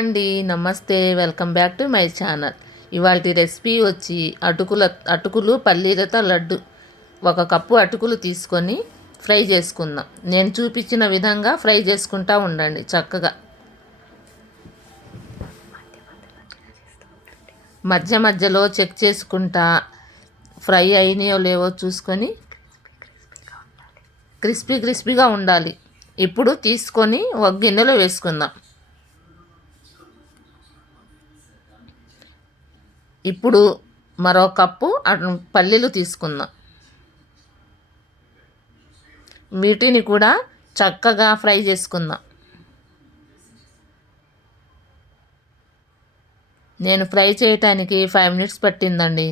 అండి. నమస్తే. Welcome back to my channel. ఇవాళ రెసిపీ వచ్చి అటుకుల అటుకులు పల్లీలతో లడ్డు. ఒక కప్పు అటుకులు తీసుకొని ఫ్రై చేసుకుందాం. నేను చూపించిన విధంగా ఫ్రై చేసుకుంటా ఉండండి చక్కగా. మధ్య మధ్యలో చెక్ చేసుకుంటా. ఫ్రై అయినాయో లేవో చూసుకొని క్రిస్పీ క్రిస్పీగా ఉండాలి. ఇప్పుడు తీసుకొని ఒక గిన్నెలో వేసుకుందాం. ఇప్పుడు మరో కప్పు పల్లీలు తీసుకుందాం. వీటిని కూడా చక్కగా ఫ్రై చేసుకుందాం. నేను ఫ్రై చేయటానికి ఫైవ్ మినిట్స్ పట్టిందండి.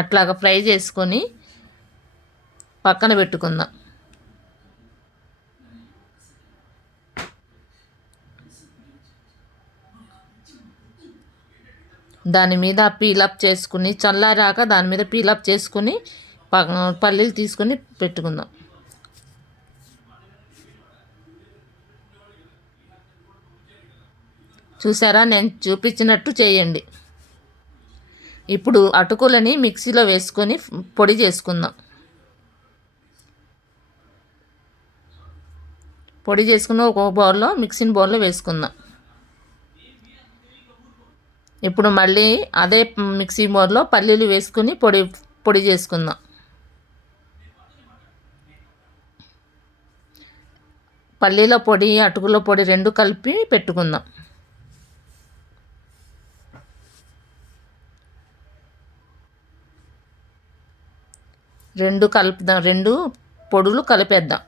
అట్లాగా ఫ్రై చేసుకొని పక్కన పెట్టుకుందాం. దాని మీద పీలప్ చేసుకుని చల్లారాక దాని మీద పీలప్ చేసుకుని పల్లీలు తీసుకుని పెట్టుకుందాం. చూసారా? నేను చూపించినట్టు చేయండి. ఇప్పుడు అటుకులని మిక్సీలో వేసుకొని పొడి చేసుకుందాం. పొడి చేసుకుని ఒక బౌల్లో మిక్సింగ్ బౌల్లో వేసుకుందాం. ఇప్పుడు మళ్ళీ అదే మిక్సీ మోర్లో పల్లీలు వేసుకుని పొడి పొడి చేసుకుందాం. పల్లీల పొడి అటుకుల పొడి రెండు కలిపి పెట్టుకుందాం. రెండు కలుపుదాం రెండు పొడులు కలిపేద్దాం.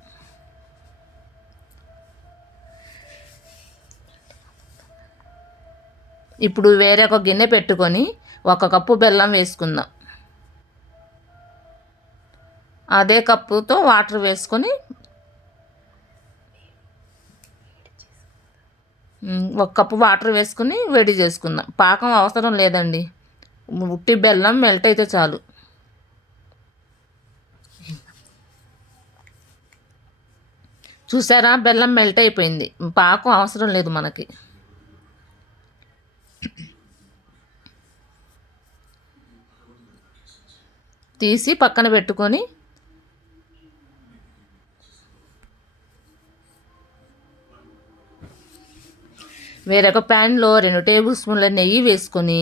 ఇప్పుడు వేరే ఒక గిన్నె పెట్టుకొని ఒక కప్పు బెల్లం వేసుకుందాం. అదే కప్పుతో వాటర్ వేసుకొని ఒక కప్పు వాటర్ వేసుకుని వేడి చేసుకుందాం. పాకం అవసరం లేదండి. ఉట్టి బెల్లం మెల్ట్ అయితే చాలు. చూసారా? బెల్లం మెల్ట్ అయిపోయింది. పాకం అవసరం లేదు మనకి. తీసి పక్కన పెట్టుకొని వేరొక ప్యాన్లో రెండు టేబుల్ స్పూన్ల నెయ్యి వేసుకొని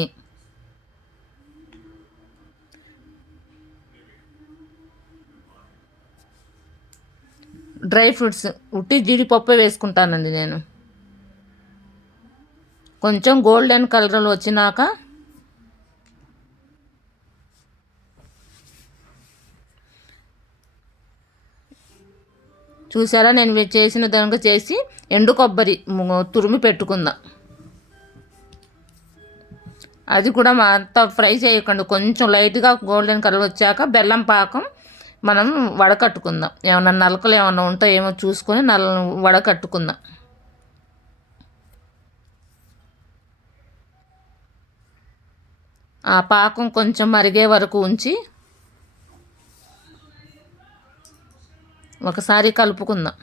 డ్రై ఫ్రూట్స్ ఉట్టి జీడిపప్పు వేసుకుంటానండి నేను. కొంచెం గోల్డెన్ కలర్లో వచ్చినాక చూసారా? నేను చేసిన విధంగా చేసి ఎండు కొబ్బరి తురిమి పెట్టుకుందాం అది కూడా అంత ఫ్రై చేయకండి. కొంచెం లైట్గా గోల్డెన్ కలర్ వచ్చాక బెల్లం పాకం మనం వడకట్టుకుందాం. ఏమైనా నలకలు ఏమైనా ఉంటాయో ఏమో చూసుకొని నల్ వడకట్టుకుందాం. ఆ పాకం కొంచెం మరిగే వరకు ఉంచి ఒకసారి కలుపుకుందాం.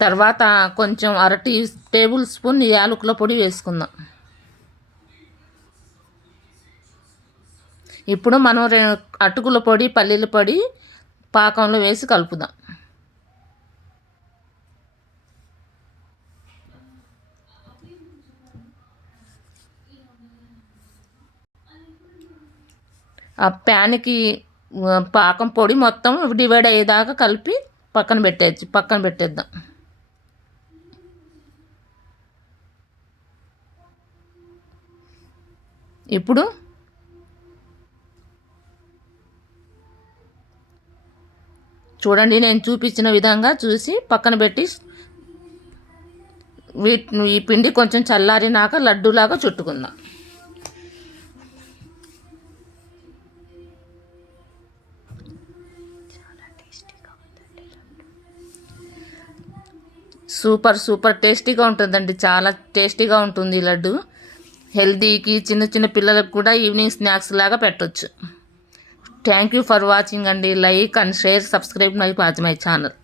తర్వాత కొంచెం అర టీ టేబుల్ స్పూన్ యాలకుల పొడి వేసుకుందాం. ఇప్పుడు మనం అటుకుల పొడి పల్లీల పొడి పాకంలో వేసి కలుపుదాం. ఆ ప్యాన్కి పాకం పొడి మొత్తం డివైడ్ అయ్యేదాకా కలిపి పక్కన పెట్టేయచ్చు పక్కన పెట్టేద్దాం. ఇప్పుడు చూడండి నేను చూపించిన విధంగా చూసి పక్కన పెట్టి వీటి ఈ పిండి కొంచెం చల్లారినాక లడ్డూలాగా చుట్టుకుందాం. సూపర్ సూపర్ టేస్టీగా ఉంటుందండి. చాలా టేస్టీగా ఉంటుంది ఈ లడ్డు. హెల్తీకి చిన్న చిన్న పిల్లలకు కూడా ఈవినింగ్ స్నాక్స్ లాగా పెట్టవచ్చు థ్యాంక్ యూ ఫర్ వాచింగ్ అండి. Like and share subscribe my my channel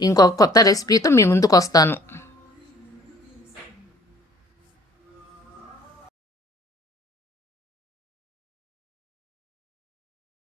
ఇంకొక కొత్త రెసిపీతో మీ ముందుకు వస్తాను